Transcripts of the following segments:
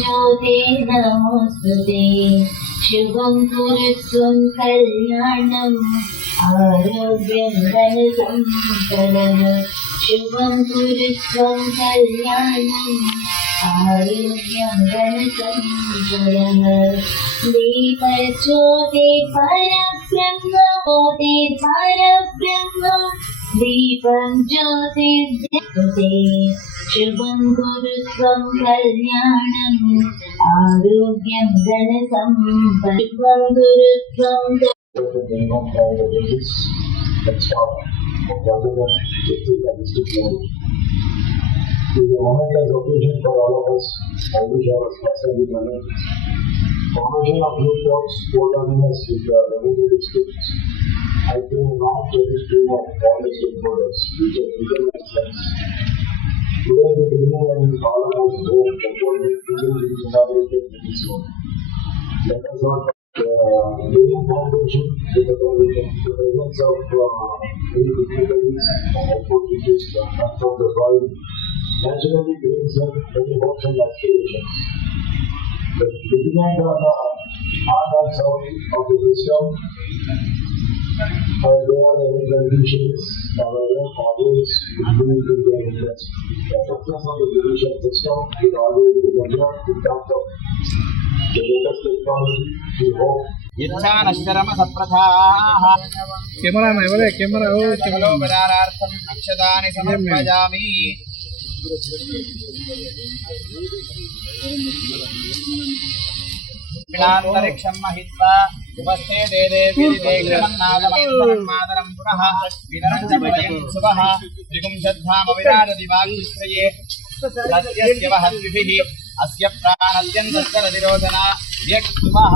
ज्योते नमोस्तुते शुभं कुरुत्वं कल्याणम् आरोग्यं धनसम्पदः शुभं कुरुत्वं कल्याणम् आरोग्यं धनसम्पदः दीपज्योते परब्रह्म ज्योते परब्रह्म दीपं ज्योतिर्ज्योते शुभं कुरुत्वं कल्याणम् आरोग्यं धनसम्पदः शुभं कुरुत्वं The moment as occasion for all of us, I wish I was possibly running. Formation of rooftops, coordinates with limited scripts. I think now there is stream of all the stakeholders, which have become my sense. Today, the beginning and all of us hope that all the people will be inaugurated very soon. Let us not laying foundation with the presence of many difficulties and opportunities that from the soil naturally brings up many hopes and aspirations. But depending on the art and sound of the system, and there are any conditions, however, always bring to their interest. The success of the judicial system will always depend on the impact of the latest technology. We hope. यच्छानश्चरम सप्रथाः camera में बोले camera ओ केवलो बदारार्थम अक्षतानि समर्पयामि अंतरिक्षं महित्वा उपस्थे देदे विदिदेक्रमन्नादमन्मादरं पुनः विनरञ्जपयं शुभः त्रिगुंशद्धाम विराजदिवाग्निश्रये सत्यस्य वहद्भिः अस्य प्राणत्यन्तस्य रतिरोधना यक्तुमः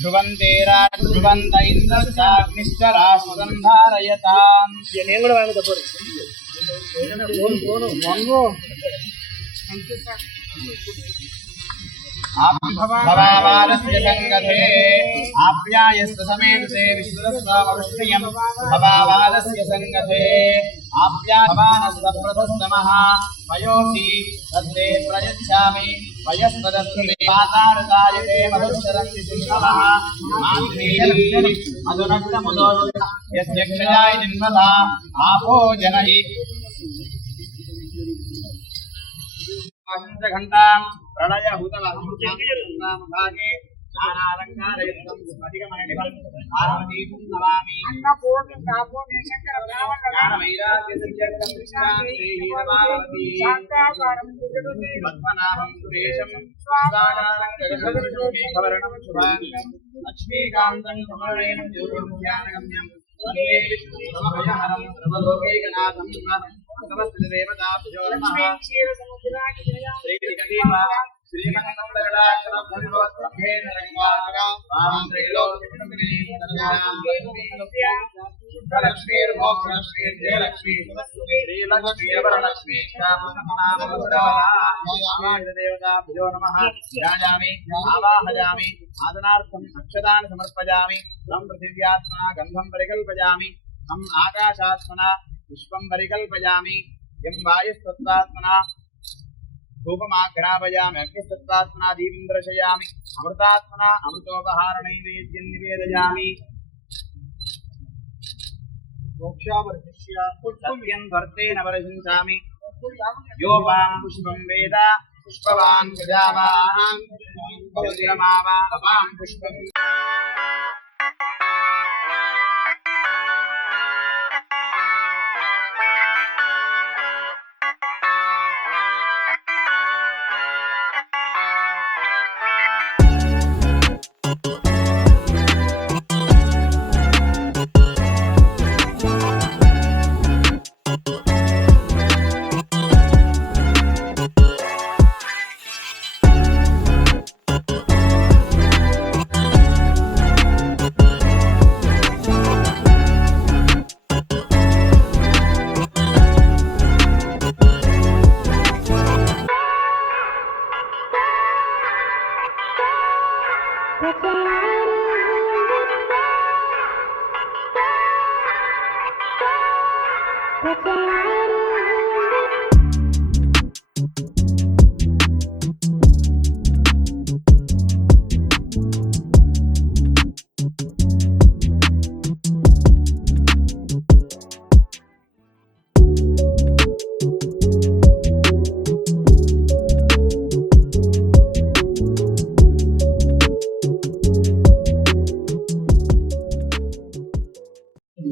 ध्रुवन्तेरा ध्रुवन्त इन्द्रश्चाग्निश्च राशुगन्धारयताम् भवावारस्य संगते आप्यायस्य समेते विश्वस्वामरुष्यम् भवावारस्य संगते आप्यायमानस्य प्रथस्तमः पयोति तद्दे प्रयच्छामि पयस्तदस्ति मातारतायते मधुश्चरन्ति सिंहवः मात्रेयम् अधुनक्तमुदो यस्य क्षयाय जिन्मता आपो जनहि घंटां प्रणय हुतवहं भागे ज्ञानालंकारयुक्तं स्फटिकमणिनिभं आरवदीपं नमामि अन्नपूर्णं कापूर्णं ज्ञानवैराग्यसंयुक्तं कृष्णान्तेहीरमावती शान्ताकारं सुजगते पद्मनाभं सुरेशं स्वादाकारं जगद्गुरुमेघवर्णं शुभाङ्गं लक्ष्मीकान्तं कमलनयनं ज्योतिर्ध्यानगम्यं वन्दे विष्णुसमभयहरं सर्वलोकैकनाथं समस्तदेवताभ्यो नमः श्रीगणेशा श्रीमन्नमदगडाक्षरभगवत्ब्रह्मेण रङ्गवाहका रामत्रैलोक्यविनोदिनी शुद्धलक्ष्मीर्मोक्षलक्ष्मीर्जयलक्ष्मी श्रीलक्ष्मीर्वरलक्ष्मी देवताभ्यो नमः ध्यायामि आवाहयामि आदनार्थम् अक्षतानि समर्पयामि तं पृथिव्यात्मना गन्धं परिकल्पयामि तं आकाशात्मना पुष्पं परिकल्पयामि यं वायुस्तत्त्वात्मना धूपमाघ्रापयामि अग्निस्तत्त्वात्मना दीपं दर्शयामि अमृतात्मना अमृतोपहारनैवेद्यं निवेदयामि मोक्षावर्तिष्य सत्यं वर्तेन वर्षिंचामि यो वां पुष्पं वेद पुष्पवान् प्रजावान् बहुदिनमावां पुष्पम्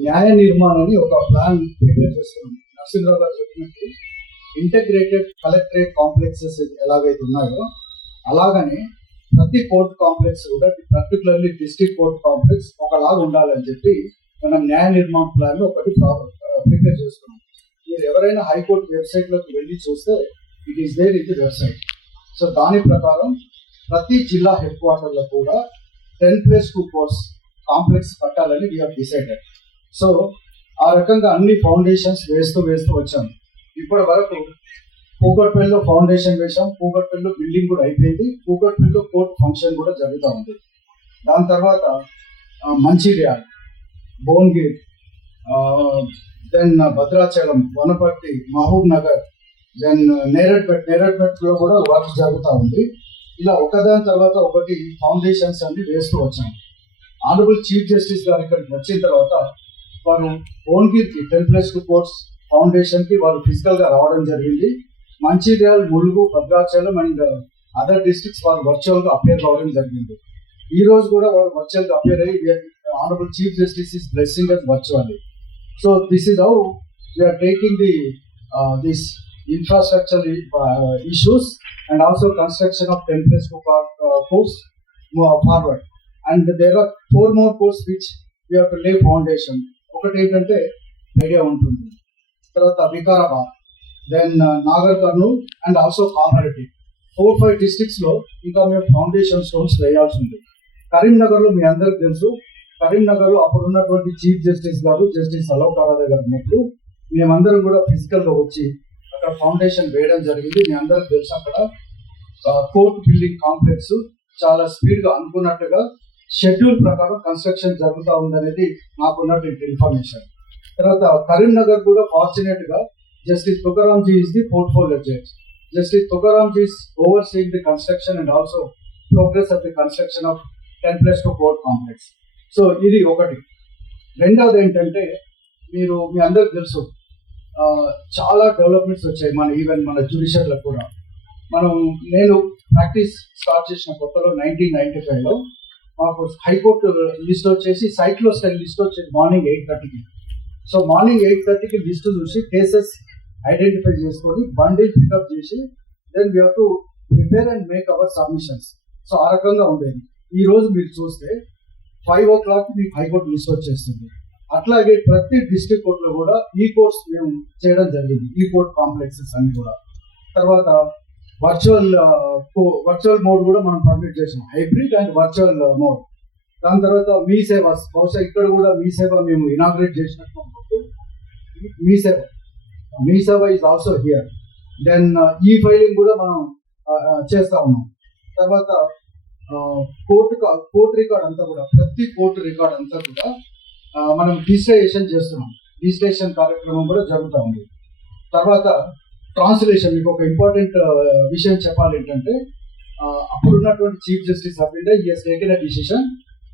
న్యాయ నిర్మాణాన్ని ఒక ప్లాన్ ప్రిపేర్ చేస్తున్నాం. నరసింహరావు గారు చెప్పినట్టు ఇంటగ్రేటెడ్ కలెక్టరేట్ కాంప్లెక్సెస్ ఎలాగైతే ఉన్నాయో అలాగనే ప్రతి కోర్ట్ కాంప్లెక్స్ కూడా పర్టికులర్లీ డిస్ట్రిక్ట్ కోర్ట్ కాంప్లెక్స్ ఒకలాగా ఉండాలని చెప్పి మనం న్యాయ నిర్మాణ ప్లాన్ ఒకటి ప్రిపేర్ చేస్తున్నాం. మీరు ఎవరైనా హైకోర్టు వెబ్సైట్ లోకి వెళ్ళి చూస్తే it is there in the website. So దాని ప్రకారం ప్రతి జిల్లా హెడ్ క్వార్టర్ లో కూడా 10+2 కోర్ట్స్ కాంప్లెక్స్ కట్టాలని వీ హావ్ డిసైడెడ్. సో ఆ రకంగా అన్ని ఫౌండేషన్స్ వేస్తూ వచ్చాము. ఇప్పటి వరకు కూకట్పల్లిలో ఫౌండేషన్ వేసాం, కూకట్పల్లిలో బిల్డింగ్ కూడా అయిపోయింది, కూకట్పల్లిలో కోర్ట్ ఫంక్షన్ కూడా జరుగుతూ ఉంది. దాని తర్వాత మంచిర్యాల, భువనగిరి, దెన్ భద్రాచలం, వనపర్తి, మహబూబ్ నగర్, దెన్ నేరడ్పేటలో కూడా వర్క్ జరుగుతూ ఉంది. ఇలా ఒకదాని తర్వాత ఒకటి ఫౌండేషన్స్ అన్ని వేస్తూ వచ్చాము. ఆనరబుల్ చీఫ్ జస్టిస్ గారు ఇక్కడికి వచ్చిన తర్వాత వారు భువనగిరికి 10+2 కోర్ట్స్ ఫౌండేషన్ కి వారు ఫిజికల్ గా రావడం జరిగింది. Mancherial, Mulugu, Bhadrachalam and other districts వారు వర్చువల్ గా అపేర్ కావడం జరిగింది. ఈ రోజు కూడా వారు వర్చువల్ గా అపేర్ అయ్యి honourable chief justice is blessing us virtually. So this is how we're taking this infrastructure issues and also construction of 10+2 courts forward. And there are 4 more courts which we have to lay foundation. ఒకటి ఏంటంటే idea ఉంటుంది, తర్వాత Vikarabad, then Nagarkurnool and also Kamareddy 4-5 districts లో ఇంకా మేము foundation stones వేయాల్సి ఉంది. కరీంనగర్ లో మీ అందరికి తెలుసు, కరీంనగర్ లో అప్పుడు ఉన్నటువంటి చీఫ్ జస్టిస్ గారు జస్టిస్ అలోక్ ఆరాధే గారు ఉన్నప్పుడు మేమందరం కూడా ఫిజికల్ గా వచ్చి అక్కడ ఫౌండేషన్ వేయడం జరిగింది. మీ అందరికి తెలుసు అక్కడ కోర్ట్ బిల్డింగ్ కాంప్లెక్స్ చాలా స్పీడ్ గా అనుకున్నట్టుగా షెడ్యూల్ ప్రకారం కన్స్ట్రక్షన్ జరుగుతూ ఉందనేది నాకున్నటువంటి ఇన్ఫర్మేషన్. తర్వాత కరీంనగర్ కూడా ఫార్చునేట్ గా justice Tukaramji is the portfolio judge. Justice Tukaramji is overseeing the construction and also progress of the construction of 10+2 court complex. So ఇది ఒకటి. రెండవది ఏంటంటే మీ అందరికి తెలుసు చాలా డెవలప్మెంట్స్ వచ్చాయి మన జ్యుడిషియర్లో కూడా. నేను ప్రాక్టీస్ స్టార్ట్ చేసిన కొత్తలో 1995 లో మాకు హైకోర్టు లిస్ట్ వచ్చేసి సైక్లోస్టైల్ లిస్ట్ వచ్చేది మార్నింగ్ 8:30కి. సో మార్నింగ్ 8:30కి లిస్ట్ చూసి కేసెస్ ఐడెంటిఫై చేసుకొని బండిల్ పికప్ చేసి then we have to prepare and make our submissions. So ఆ రకంగా ఉండేది. ఈ రోజు మీరు చూస్తే 5 o'clock మీకు హైకోర్టు లిస్ట్ వచ్చేస్తుంది. అట్లాగే ప్రతి డిస్ట్రిక్ట్ కోర్టులో కూడా ఈ కోర్ట్స్ మేము చేయడం జరిగింది, ఈ కోర్ట్ కాంప్లెక్సెస్ అన్ని కూడా. తర్వాత వర్చువల్ మోడ్ కూడా మనం పర్మిట్ చేసాం, హైబ్రిడ్ అండ్ వర్చువల్ మోడ్. దాని తర్వాత మీ సేవ, బహుశా ఇక్కడ కూడా మీ సేవ మేము ఇనాగ్రేట్ చేసినట్టు మీ సేవ ఈజ్ ఆల్సో హియర్. దెన్ ఈ ఫైలింగ్ కూడా మనం చేస్తా ఉన్నాం. తర్వాత కోర్ట్ రికార్డ్ అంతా కూడా, ప్రతి కోర్టు రికార్డ్ అంతా కూడా మనం డిజిటైజేషన్ చేస్తున్నాం. డిజిటైజేషన్ కార్యక్రమం కూడా జరుగుతూ ఉంది. తర్వాత ట్రాన్స్లేషన్, మీకు ఒక ఇంపార్టెంట్ విషయం చెప్పాలి ఏంటంటే అప్పుడు ఉన్నటువంటి chief justice of India he has taken a decision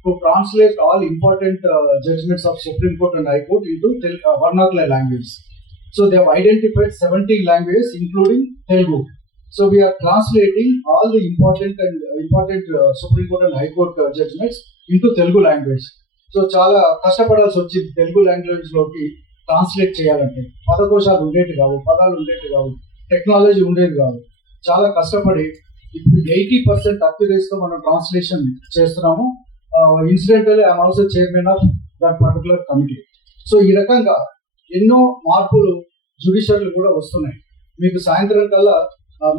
to translate all important judgments of supreme court and high court into vernacular language. So they have identified 17 languages including Telugu. So we are translating all the important Supreme Court and High Court judgments into Telugu language. So చాలా కష్టపడాల్సి వచ్చింది Telugu language లోకి translate చేయాలంటే. పదకోశాలు ఉండేవి కావు, పదాలు ఉండేవి కావు, టెక్నాలజీ ఉండేది కాదు. చాలా కష్టపడి ఇప్పుడు 80% అక్యురేట్స్ తో మనం ట్రాన్స్లేషన్ చేస్తున్నాము. Incidentally I'm also chairman of that particular committee. So ఈ రకంగా ఎన్నో మార్పులు జ్యుడిషియర్లు కూడా వస్తున్నాయి. మీకు సాయంత్రం కల్లా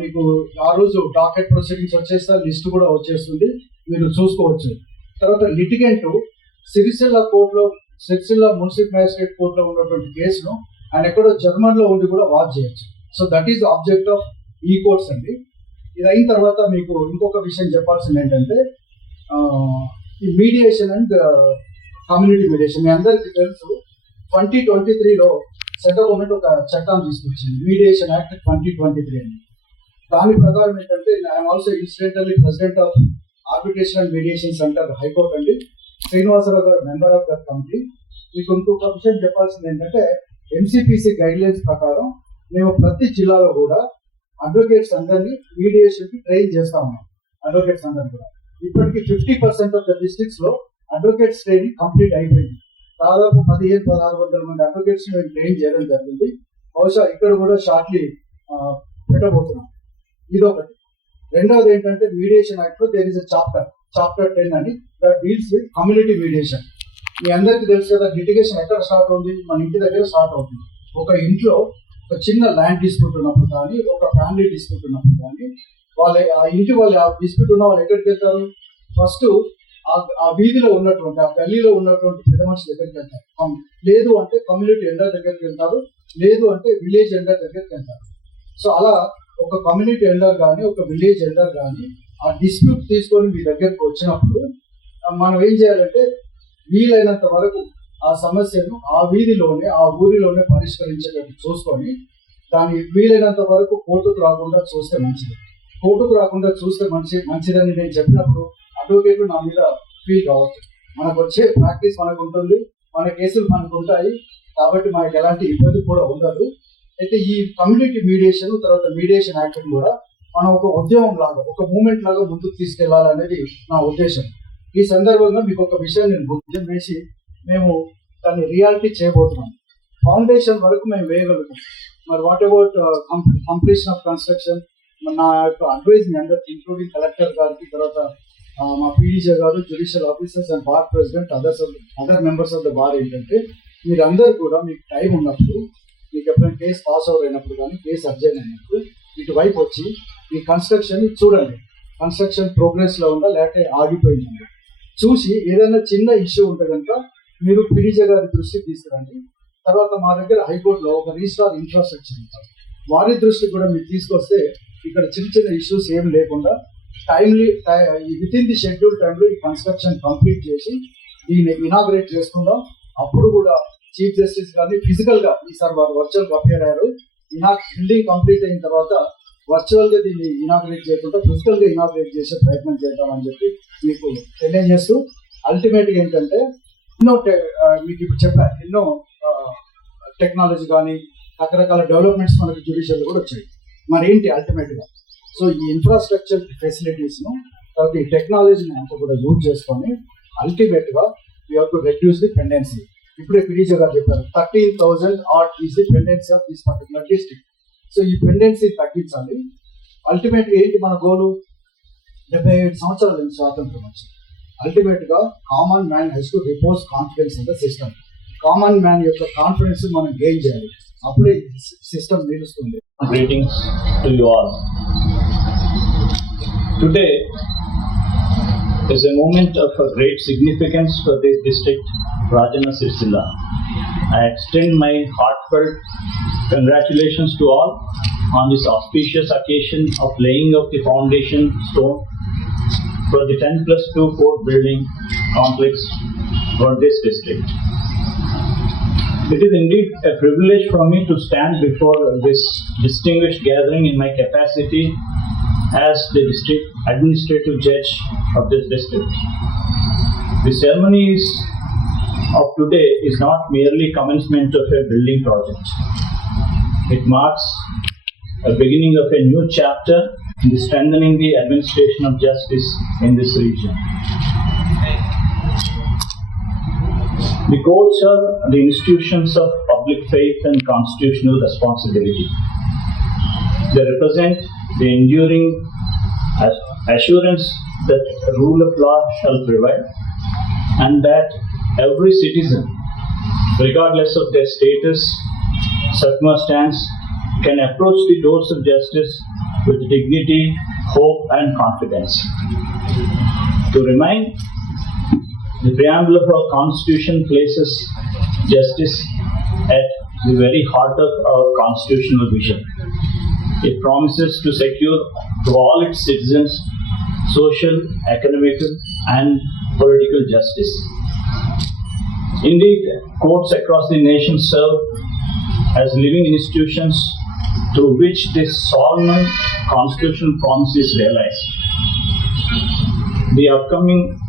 మీకు ఆ రోజు డాకెట్ ప్రొసీడింగ్స్ వచ్చేస్తా, లిస్ట్ కూడా వచ్చేస్తుంది, మీరు చూసుకోవచ్చు. తర్వాత లిటిగెంట్ సిరిసిల్ల మున్సిపల్ మ్యాజిస్ట్రేట్ కోర్టులో ఉన్నటువంటి కేసును ఆయన ఎక్కడో జర్మన్ లో ఉండి కూడా వాచ్ చేయొచ్చు. So that is object of ఈ కోర్ట్స్ అండి. ఇది అయిన తర్వాత మీకు ఇంకొక విషయం చెప్పాల్సింది ఏంటంటే ఈ మీడియేషన్ అండ్ కమ్యూనిటీ మీడియేషన్. మీ అందరికీ తెలుసు 2023లో సెంట్రల్ గవర్నమెంట్ ఒక చట్టాన్ని తీసుకొచ్చింది, మీడియేషన్ యాక్ట్ 2023 అని. దాని ప్రకారం ఏంటంటే I'm also incidentally president of arbitration and mediation centre high court అండి. శ్రీనివాసరావు గారు మెంబర్ ఆఫ్ దట్ కమిటీ. మీకు ఇంకొక విషయం చెప్పాల్సింది ఏంటంటే MCPC గైడ్లైన్స్ ప్రకారం మేము ప్రతి జిల్లాలో కూడా అడ్వకేట్స్ అందరినీ మీడియేషన్ కి ట్రైన్ చేస్తా ఉన్నాం. అడ్వకేట్స్ అందరూ కూడా ఇప్పటికి 50% ఆఫ్ ద డిస్ట్రిక్ట్స్ లో అడ్వకేట్స్ ట్రైనింగ్ కంప్లీట్ అయిపోయింది. దాదాపు 1500-1600 మంది అడ్వకేట్స్ మేము ట్రైన్ చేయడం జరిగింది. బహుశా ఇక్కడ కూడా షార్ట్లీ పెట్టబోతున్నాం. ఇదొకటి. రెండవది ఏంటంటే మీడియేషన్ యాక్ట్ లో దేర్ ఇస్ చాప్టర్ 10 అని that deals with community mediation. మీ అందరికీ తెలుసు కదా, లిటిగేషన్ ఎక్కడ స్టార్ట్ అవుతుంది? మన ఇంటి దగ్గర స్టార్ట్ అవుతుంది. ఒక ఇంట్లో ఒక చిన్న ల్యాండ్ డిస్ప్యూట్ ఉన్నప్పుడు కానీ, ఒక ఫ్యామిలీ డిస్ప్యూట్ ఉన్నప్పుడు కానీ, ఆ డిస్ప్యూట్ ఉన్న వాళ్ళు ఎక్కడికి వెళ్తారు? ఫస్ట్ ఆ వీధిలో ఉన్నటువంటి, ఆ గల్లీలో ఉన్నటువంటి పెద్ద మనుషుల దగ్గరికి వెళ్తారు. లేదు అంటే కమ్యూనిటీ ఎల్డర్ దగ్గరికి వెళ్తారు, లేదు అంటే విలేజ్ ఎల్డర్ దగ్గరికి వెళ్తారు. సో అలా ఒక కమ్యూనిటీ ఎల్డర్ కానీ, ఒక విలేజ్ ఎల్డర్ కానీ ఆ డిస్ప్యూట్ తీసుకొని మీ దగ్గరకు వచ్చినప్పుడు మనం ఏం చేయాలంటే వీలైనంత వరకు ఆ సమస్యను ఆ వీధిలోనే, ఆ ఊరిలోనే పరిష్కరించేటట్టు చూసుకొని దాన్ని వీలైనంత వరకు కోర్టుకు రాకుండా చూస్తే మంచిది. కోర్టుకు రాకుండా చూస్తే మంచిదని నేను చెప్పినప్పుడు అడ్వకేట్లు నా మీద ఫీల్ కావచ్చు. మనకు వచ్చే ప్రాక్టీస్ మనకు ఉంటుంది, మన కేసులు మనకు ఉంటాయి, కాబట్టి మనకు ఎలాంటి ఇబ్బంది కూడా ఉండదు. అయితే ఈ కమ్యూనిటీ మీడియేషన్ తర్వాత మీడియేషన్ యాక్ట్ కూడా మనం ఒక ఉద్యమం లాగా, ఒక మూమెంట్ లాగా ముందుకు తీసుకెళ్లాలనేది నా ఉద్దేశం. ఈ సందర్భంగా మీకు ఒక విషయం నేను గుర్తు వేసి మేము దాన్ని రియాలిటీ చేయబోతున్నాం. ఫౌండేషన్ వరకు మేము వేయగలుగుతాం. మరి what about completion of construction? నా యొక్క అడ్వైజ్ మీ అందరికి, ఇంక్లూడింగ్ కలెక్టర్ గారికి, తర్వాత మా పీడీజే గారు, judicial officers and bar president, other members of the bar ఏంటంటే మీరందరూ కూడా మీకు టైం ఉన్నప్పుడు, మీకు ఎప్పుడైనా కేసు పాస్ అవుట్ అయినప్పుడు కానీ, కేసు అర్జెంట్ అయినప్పుడు ఇటువైపు వచ్చి ఈ కన్స్ట్రక్షన్ చూడండి. కన్స్ట్రక్షన్ ప్రోగ్రెస్ లో ఉందా లేకపోతే ఆగిపోయిందా చూసి ఏదైనా చిన్న ఇష్యూ ఉంటే కనుక మీరు పీడీజే గారి దృష్టికి తీసుకురండి. తర్వాత మా దగ్గర హైకోర్టులో ఒక రిజిస్ట్రార్ ఇన్ఫ్రాస్ట్రక్చర్ ఉంటారు, వారి దృష్టికి కూడా మీరు తీసుకొస్తే ఇక్కడ చిన్న ఇష్యూస్ ఏం లేకుండా timely with in the schedule టైంలో ఈ కన్స్ట్రక్షన్ కంప్లీట్ చేసి దీన్ని ఇనాగ్రేట్ చేసుకుందాం. అప్పుడు కూడా చీఫ్ జస్టిస్ గారిని ఫిజికల్ గా, ఈసారి వారు వర్చువల్ గా అపియర్ అయ్యారు, బిల్డింగ్ కంప్లీట్ అయిన తర్వాత వర్చువల్ గా దీన్ని ఇనాగ్రేట్ చేయకుండా ఫిజికల్ గా ఇనాగ్రేట్ చేసే ప్రయత్నం చేద్దామని చెప్పి మీకు తెలియజేస్తూ, అల్టిమేట్ గా ఏంటంటే మీకు ఇప్పుడు చెప్పారు, ఎన్నో టెక్నాలజీ కానీ రకరకాల డెవలప్మెంట్స్ మనకి జ్యుడిషియల్ కూడా వచ్చాయి. మరి ఏంటి అల్టిమేట్ గా? సో ఈ ఇన్ఫ్రాస్ట్రక్చర్ ఫెసిలిటీస్ ను, తర్వాత ఈ టెక్నాలజీని అంతా కూడా యూజ్ చేసుకొని అల్టిమేట్ గా we have to reduce the pendency. ఇప్పుడే పీడీజే గారు చెప్పారు 13,000 art is the pendency of this particular district. So ఈ పెండెన్సీ తగ్గించాలి. అల్టిమేట్ గా ఏంటి మన గోలు? 75 సంవత్సరాల నుంచి స్వాతంత్రం వచ్చింది. అల్టిమేట్ గా common man has to repose confidence in the system. Common man యొక్క కాన్ఫిడెన్స్ మనం గెయిన్ చేయాలి, అప్పుడే సిస్టమ్ నిలుస్తుంది. Greetings to you all. Today is a moment of a great significance for this district, Rajana Sircilla. I extend my heartfelt congratulations to all on this auspicious occasion of laying of the foundation stone for the 10+2 fort building complex for this district. It is indeed a privilege for me to stand before this distinguished gathering in my capacity as the district administrative judge of this district. The ceremonies of today is not merely commencement of a building project. It marks a beginning of a new chapter in the strengthening the administration of justice in this region. The courts are the institutions of public faith and constitutional responsibility. They represent the enduring assurance that the rule of law shall prevail and that every citizen, regardless of their status, circumstance, can approach the doors of justice with dignity, hope and confidence. To remind, the preamble of our Constitution places justice at the very heart of our constitutional vision. It promises to secure to all its citizens social, economic, and political justice. Indeed, courts across the nation serve as living institutions through which this solemn constitutional promise is realized. The upcoming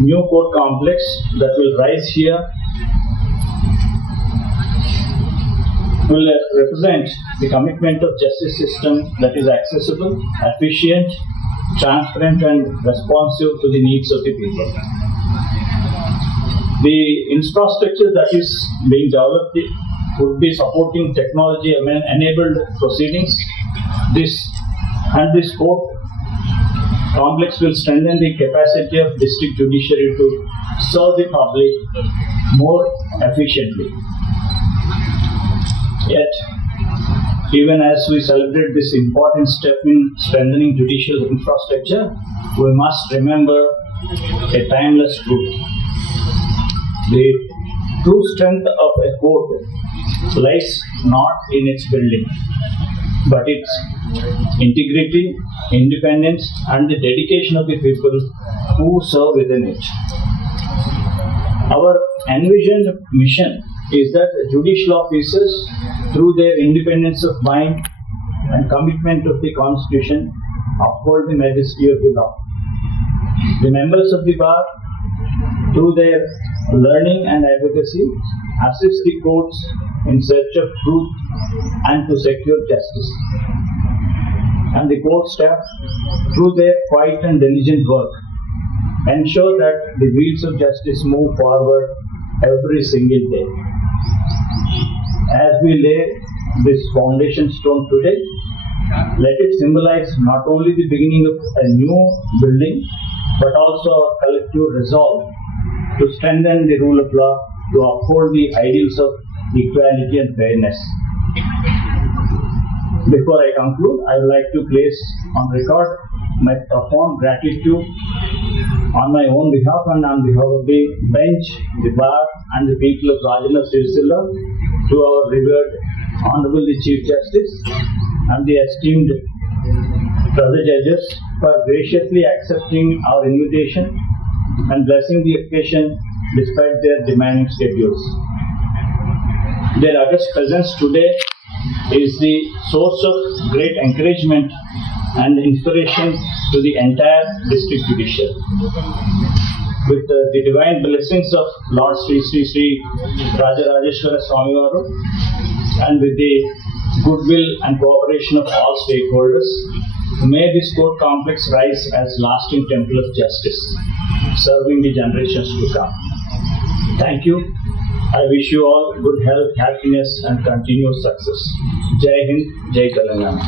new court complex that will rise here will represent the commitment of justice system that is accessible, efficient, transparent, and responsive to the needs of the people. The infrastructure that is being developed would be supporting technology-enabled proceedings. This court complex will strengthen the capacity of district judiciary to serve the public more efficiently. Yet, even as we celebrate this important step in strengthening judicial infrastructure, we must remember a timeless truth. The true strength of a court lies not in its building, but its integrity, independence, and the dedication of the people who serve within it. Our envisioned mission is that judicial officers, through their independence of mind and commitment to the Constitution, uphold the majesty of the law. The members of the bar, through their learning and advocacy, assist the courts in search of truth and to secure justice. And the court staff, through their quiet and diligent work, ensure that the wheels of justice move forward every single day. As we lay this foundation stone today, let it symbolize not only the beginning of a new building, but also our collective resolve to strengthen the rule of law, to uphold the ideals of equality and fairness. Before I conclude, I would like to place on record my profound gratitude on my own behalf and on behalf of the bench, the bar, and the people of Rajana Sirsilla to our revered Honorable the Chief Justice and the esteemed brother judges for graciously accepting our invitation and blessing the occasion despite their demanding schedules. Their august presence today is the source of great encouragement and inspiration to the entire district judiciary. With the divine blessings of Lord Sri Sri Sri Rajarajeshwara Swamivaru and with the goodwill and cooperation of all stakeholders, may this court complex rise as lasting temple of justice, serving the generations to come. Thank you. I wish you all good health, happiness, and continued success. Jai Hind, Jai Telangana.